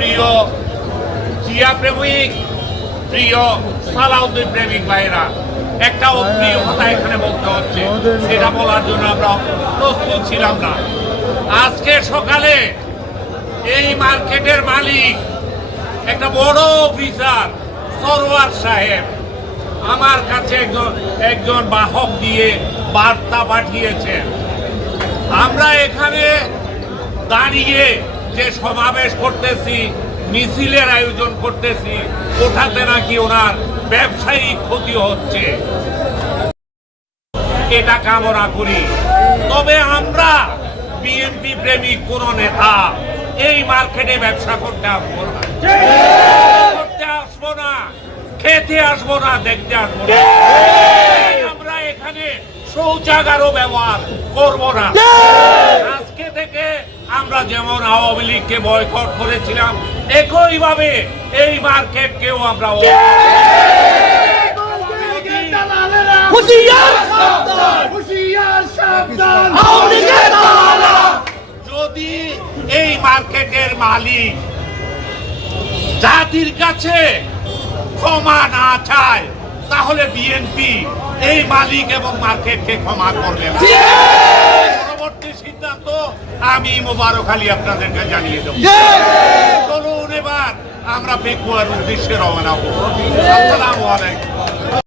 প্রিয় জিয়া প্রেমিক, প্রিয় সালাউদ্দিন প্রেমিক ভাইরা, একটা অপ্রিয় কথা এখানে বলতে হচ্ছে, সেটা বলার জন্য আমরা প্রস্তুত ছিলাম না। আজকে সকালে এই মার্কেটের মালিক একটা বড় অফিসার সরোয়ার সাহেব আমার কাছে একজন বাহক দিয়ে বার্তা পাঠিয়েছেন। আমরা এখানে দাঁড়িয়ে যে সমাবেশ করতেছি, মিছিলের আয়োজন করতেছি, ওঠাতে নাকি ওনার ব্যবসায়িক ক্ষতি হচ্ছে, এটা কামনা করি। তবে আমরা বিএনপি প্রেমিক কোন নেতা এই মার্কেটে ব্যবসা করতে আসবো না, খেতে আসবো না, দেখতে আসবো না। আমরা এখানে শৌচাগারও ব্যবহার করবো না। আজকে থেকে আমরা যেমন আওয়ামী লীগকে বয়কট করেছিলাম, একইভাবে এই মার্কেটকেও আমরা যদি এই মার্কেটের মালিক জাতির কাছে ক্ষমা না চায়, তাহলে বিএনপি এই মালিক এবং মার্কেটকে ক্ষমা করবে না। পরবর্তী সিদ্ধান্ত আমি মোবারক আলী আপনাদেরকে জানিয়ে দেব। চলুন এবার আমরা পেকুয়ার উদ্দেশ্যে রওনা হব। আসসালামু আলাইকুম।